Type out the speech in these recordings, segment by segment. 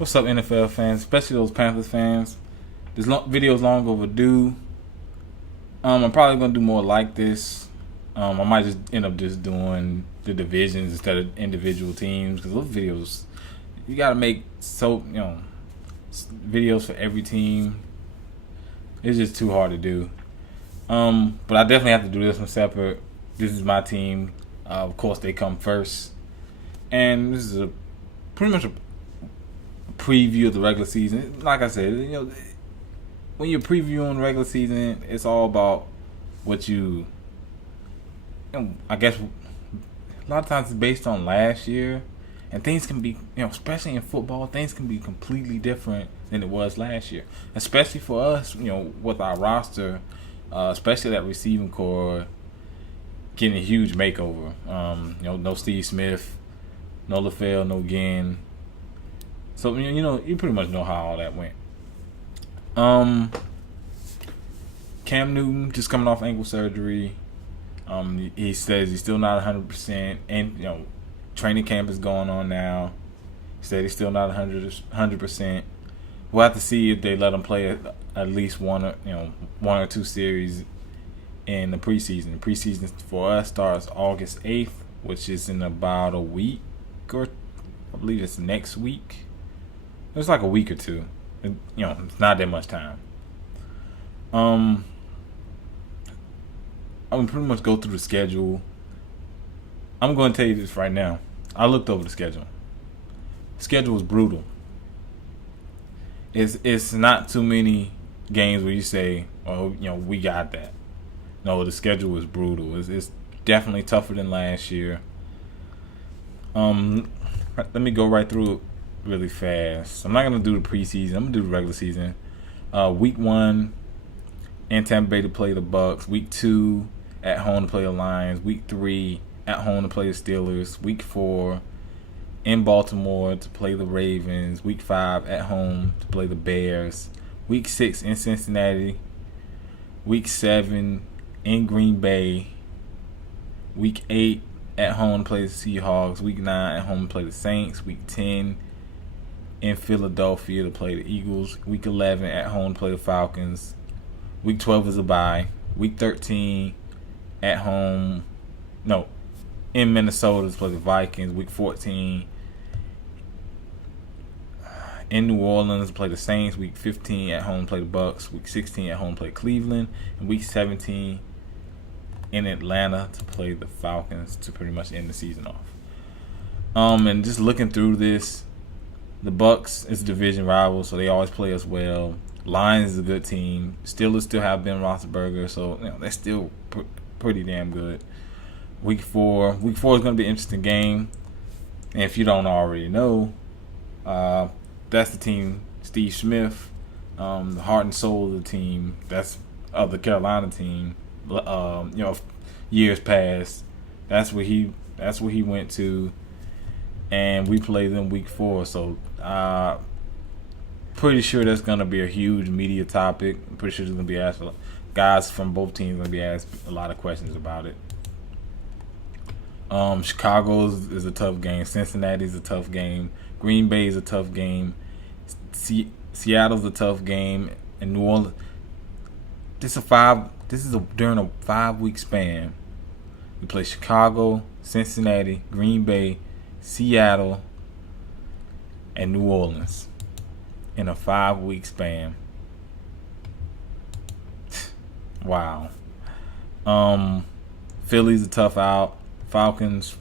What's up, NFL fans, especially those Panthers fans? This video's long overdue. I'm probably gonna do more like this. I might just end up just doing the divisions instead of individual teams because those videos, you gotta make videos for every team. It's just too hard to do. But I definitely have to do this one separate. This is my team. Of course, they come first, and this is pretty much a preview of the regular season. Like I said, when you're previewing the regular season, it's all about what I guess a lot of times it's based on last year, and things can be, especially in football, things can be completely different than it was last year. Especially for us, with our roster, especially that receiving core getting a huge makeover. No Steve Smith, no LaFell, no Ginn. So you pretty much know how all that went. Cam Newton just coming off ankle surgery. He says he's still not 100%, and training camp is going on now. He said he's still not 100%. We'll have to see if they let him play at least one or two series in the preseason. The preseason for us starts August 8th, which is in about a week, or I believe it's next week. It's like a week or two. It's not that much time. I'm going to pretty much go through the schedule. I'm going to tell you this right now. I looked over the schedule. The schedule is brutal. It's not too many games where you say, oh, we got that. No, the schedule is brutal. It's definitely tougher than last year. Let me go right through it really fast. I'm not going to do the preseason. I'm going to do the regular season. Week 1, in Tampa Bay to play the Bucks. Week 2, at home to play the Lions. Week 3, at home to play the Steelers. Week 4, in Baltimore to play the Ravens. Week 5, at home to play the Bears. Week 6, in Cincinnati. Week 7, in Green Bay. Week 8, at home to play the Seahawks. Week 9, at home to play the Saints. Week 10, in Philadelphia to play the Eagles. Week 11, at home to play the Falcons. Week 12 is a bye. Week 13, at home. No, in Minnesota to play the Vikings. Week 14, in New Orleans to play the Saints. Week 15, at home to play the Bucks. Week 16, at home to play Cleveland. And Week 17, in Atlanta to play the Falcons to pretty much end the season off. And just looking through this, the Bucks is a division rival, so they always play us well. Lions is a good team. Steelers still have Ben Roethlisberger, so they're still pretty damn good. Week 4 is going to be an interesting game. And if you don't already know, that's the team, Steve Smith, the heart and soul of the team. That's of the Carolina team. Years past, that's where he went to, and we play them week 4. So pretty sure that's gonna be a huge media topic. I'm pretty sure there's gonna be asked, guys from both teams gonna be asked a lot of questions about it. Chicago is a tough game. Cincinnati is a tough game. Green Bay is a tough game. Seattle's a tough game, and New Orleans. This is during a 5-week span. We play Chicago, Cincinnati, Green Bay, Seattle, and New Orleans in a 5-week span. Wow. Philly's a tough out. Falcons,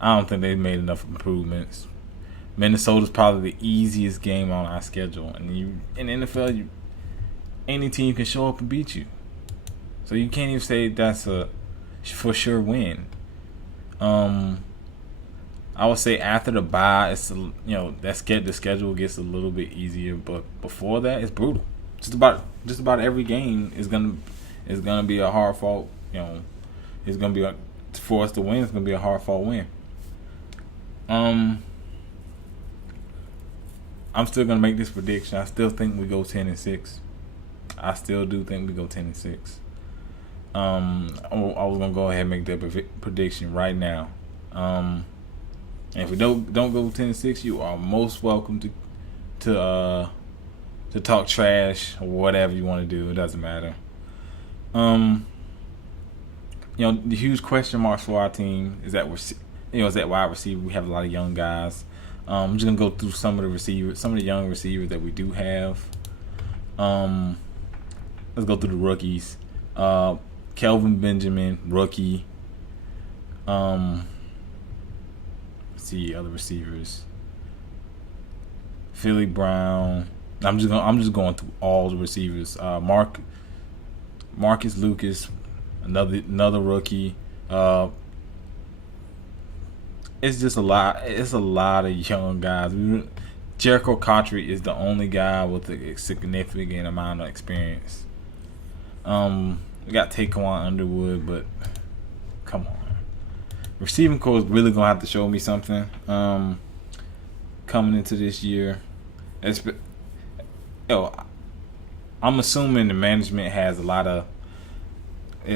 I don't think they've made enough improvements. Minnesota's probably the easiest game on our schedule, and in the NFL, any team can show up and beat you. So you can't even say that's a for sure win. I would say after the bye, it's the schedule gets a little bit easier, but before that, it's brutal. Just about every game is gonna be a hard fought. It's gonna be for us to win. It's gonna be a hard fought win. I'm still gonna make this prediction. I still think we go 10-6. I still do think we go 10-6. I was gonna go ahead and make that prediction right now. And if we don't go 10-6, you are most welcome to to talk trash or whatever you want to do. It doesn't matter. The huge question marks for our team is that is that wide receiver. We have a lot of young guys. I'm just gonna go through some of the young receivers that we do have. Let's go through the rookies. Kelvin Benjamin, rookie. Let's see other receivers. Philly Brown. I'm just going through all the receivers. Marcus Lucas, another rookie. It's just a lot. It's a lot of young guys. Jericho Cotry is the only guy with a significant amount of experience. We got Taquan Underwood, but come on. Receiving coach is really gonna have to show me something coming into this year. I'm assuming the management has is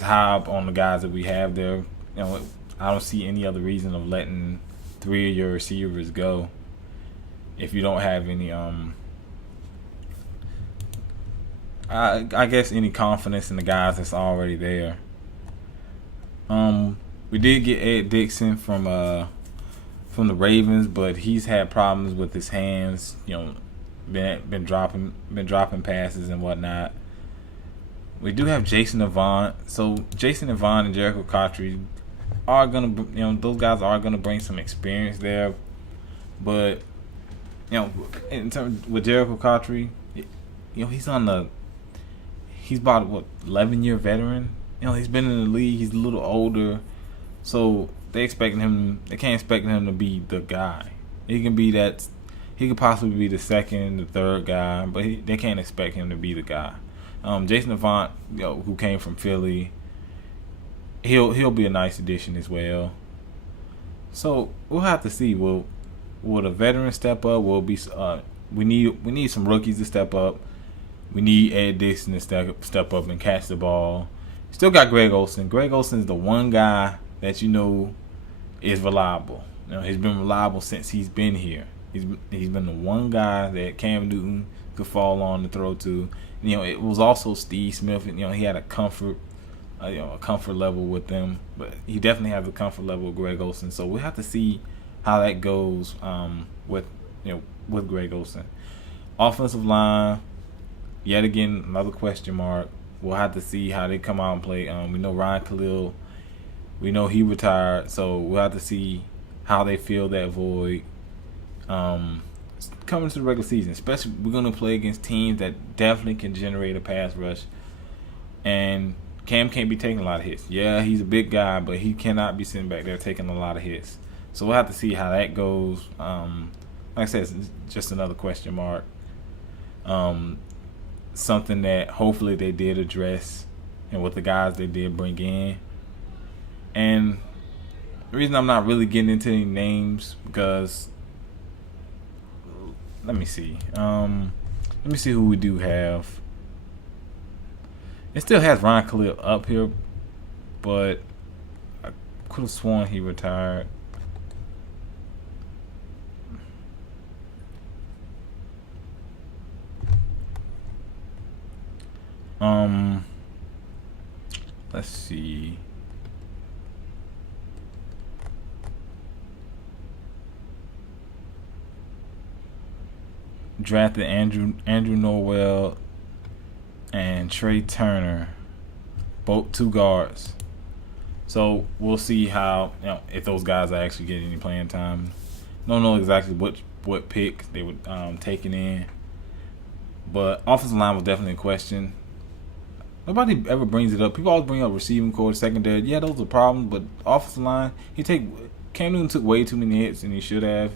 high up on the guys that we have there. I don't see any other reason of letting 3 of your receivers go if you don't have any I guess any confidence in the guys that's already there. We did get Ed Dixon from the Ravens, but he's had problems with his hands. Been dropping passes and whatnot. We do have Jason Avant. So Jason Avant and Jericho Cotry are gonna, those guys are gonna bring some experience there. But in terms with Jericho Cotry, he's about 11-year veteran. He's been in the league. He's a little older, so they can't expect him to be the guy. He could possibly be the second, the third guy, but they can't expect him to be the guy. Jason Avant, who came from Philly, he'll be a nice addition as well. So we'll have to see. Will the veterans step up? We need some rookies to step up. We need Ed Dixon to step up and catch the ball. Still got Greg Olsen. Greg Olsen is the one guy that is reliable. He's been reliable since he's been here. He's been the one guy that Cam Newton could fall on to throw to. It was also Steve Smith. He had a comfort level with them, but he definitely has a comfort level with Greg Olsen. So we'll have to see how that goes with Greg Olsen. Offensive line, yet again another question mark. We'll have to see how they come out and play. We know Ryan Khalil. We know he retired, so we'll have to see how they fill that void. Coming to the regular season, especially we're going to play against teams that definitely can generate a pass rush, and Cam can't be taking a lot of hits. Yeah, he's a big guy, but he cannot be sitting back there taking a lot of hits. So we'll have to see how that goes. Like I said, it's just another question mark. Something that hopefully they did address, and with the guys they did bring in. And the reason I'm not really getting into any names because let me see who we do have. It still has Ryan Khalil up here, but I could have sworn he retired. Let's see. Drafted Andrew Norwell and Trey Turner, both 2 guards. So we'll see how if those guys are actually getting any playing time. Don't know exactly what pick they were taking in, but offensive line was definitely a question. Nobody ever brings it up. People always bring up receiving core, secondary. Yeah, those are problems, but offensive line, Cam Newton took way too many hits than he should have.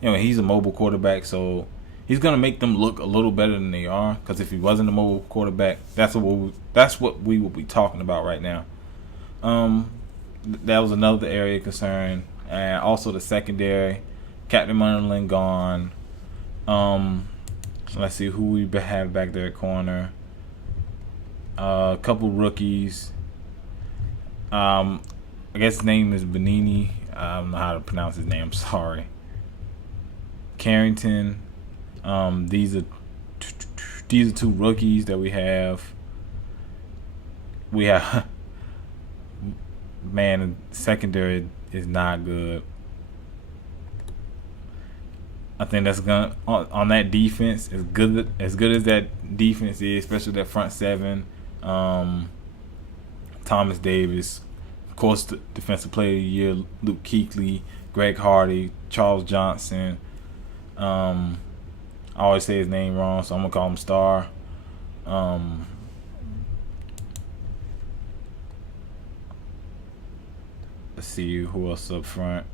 He's a mobile quarterback, so he's gonna make them look a little better than they are. Because if he wasn't a mobile quarterback, that's what we will be talking about right now. That was another area of concern, and also the secondary. Captain Munderland gone. Let's see who we have back there at corner. A couple rookies. I guess his name is Benini. I don't know how to pronounce his name. I'm sorry. Carrington. These are two rookies that we have. We have man, secondary is not good. I think that's gonna on that defense, as good as that defense is, especially that front seven. Thomas Davis, of course, the defensive player of the year, Luke Kuechly, Greg Hardy, Charles Johnson. I always say his name wrong, so I'm gonna call him Star. Let's see who else up front.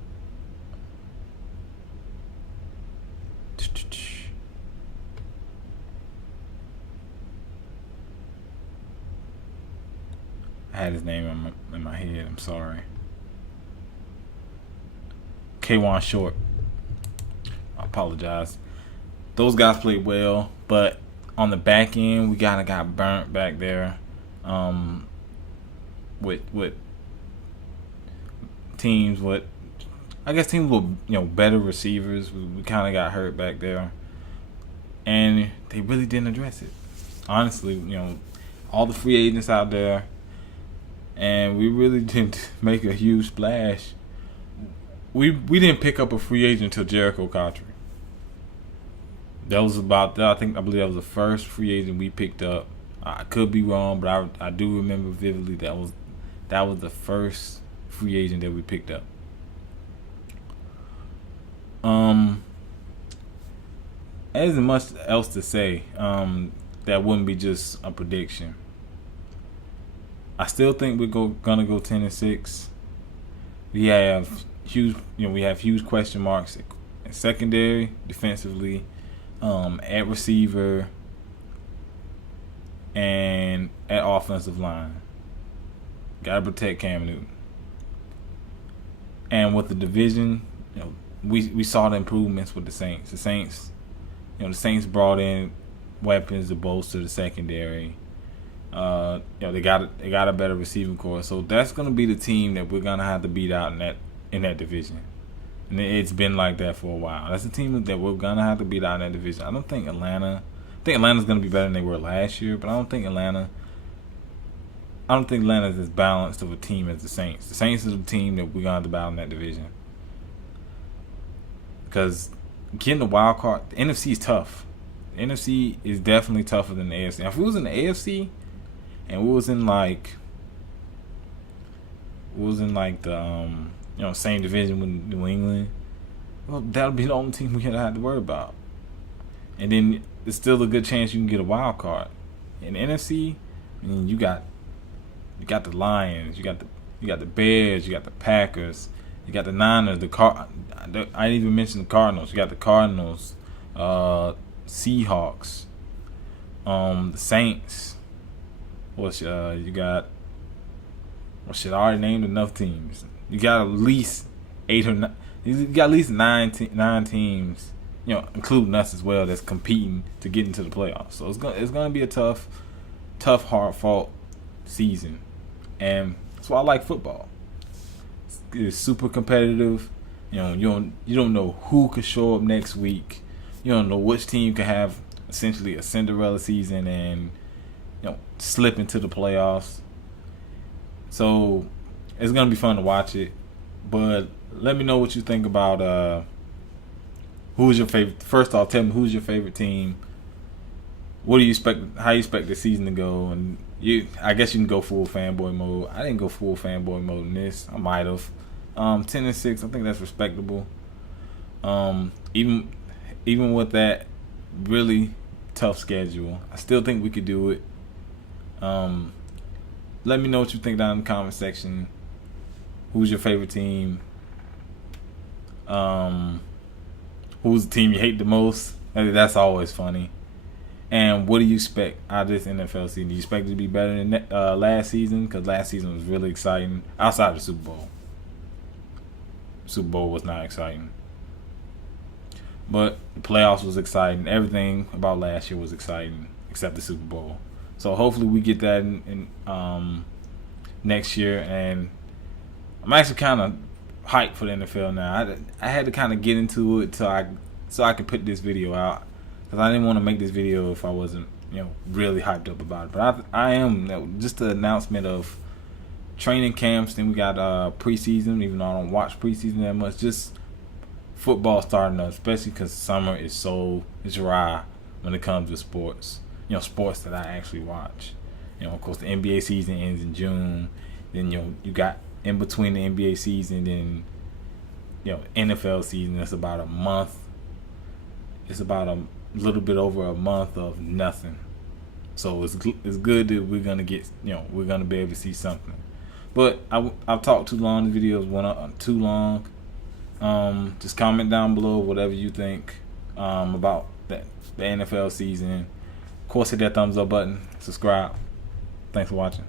I had his name in my head. I'm sorry. K'Wan Short. I apologize. Those guys played well, but on the back end, we kind of got burnt back there. With teams with, I guess teams with better receivers. We kind of got hurt back there, and they really didn't address it. Honestly, all the free agents out there. And we really didn't make a huge splash. We didn't pick up a free agent until Jericho Cotchery. That was I believe that was the first free agent we picked up. I could be wrong, but I do remember vividly that was the first free agent that we picked up. There isn't much else to say. That wouldn't be just a prediction. I still think we're gonna go 10-6. We have huge question marks at secondary, defensively, at receiver, and at offensive line. Gotta protect Cam Newton. And with the division, we saw the improvements with the Saints. The Saints brought in weapons to bolster the secondary. They got a better receiving core, so that's gonna be the team that we're gonna have to beat out in that division. And it's been like that for a while. That's the team that we're gonna have to beat out in that division. I think Atlanta's gonna be better than they were last year, but I don't think Atlanta's as balanced of a team as the Saints. The Saints is a team that we're gonna have to battle in that division because getting the wild card, the NFC is tough. The NFC is definitely tougher than the AFC. Now, if we was in the AFC and we was in the same division with New England, well, that would be the only team we had to worry about. And then there's still a good chance you can get a wild card. In the NFC, you got the Lions, you got the Bears, you got the Packers, you got the Niners, I didn't even mention the Cardinals. You got the Cardinals, Seahawks, the Saints. You got? I already named enough teams. You got at least 8 or 9. You got at least nine teams, including us as well, that's competing to get into the playoffs. So it's gonna be a tough, hard-fought season, and that's why I like football. It's super competitive. You don't know who could show up next week. You don't know which team could have essentially a Cinderella season and slip into the playoffs. So it's gonna be fun to watch it. But let me know what you think about who's your favorite. First off, tell me who's your favorite team. What do you expect? How you expect the season to go? And I guess you can go full fanboy mode. I didn't go full fanboy mode in this. I might have. 10-6. I think that's respectable. Even with that really tough schedule, I still think we could do it. Let me know what you think down in the comment section. Who's your favorite team? Who's the team you hate the most? That's always funny. And what do you expect out of this NFL season? Do you expect it to be better than last season? Because last season was really exciting. Outside of the Super Bowl. Super Bowl was not exciting. But the playoffs was exciting. Everything about last year was exciting except the Super Bowl. So hopefully we get that in next year. And I'm actually kind of hyped for the NFL now. I had to kind of get into it so I could put this video out. because I didn't want to make this video if I wasn't, really hyped up about it. But I am. Just the announcement of training camps. Then we got preseason. Even though I don't watch preseason that much, just football starting up, especially because summer is so dry when it comes to sports. Sports that I actually watch. Of course, the NBA season ends in June. Then you got in between the NBA season, then NFL season. That's about a month. It's about a little bit over a month of nothing. So it's good that we're gonna get we're gonna be able to see something. But I've talked too long. The videos went up too long. Just comment down below whatever you think about the NFL season. Of course, hit that thumbs up button. Subscribe. Thanks for watching.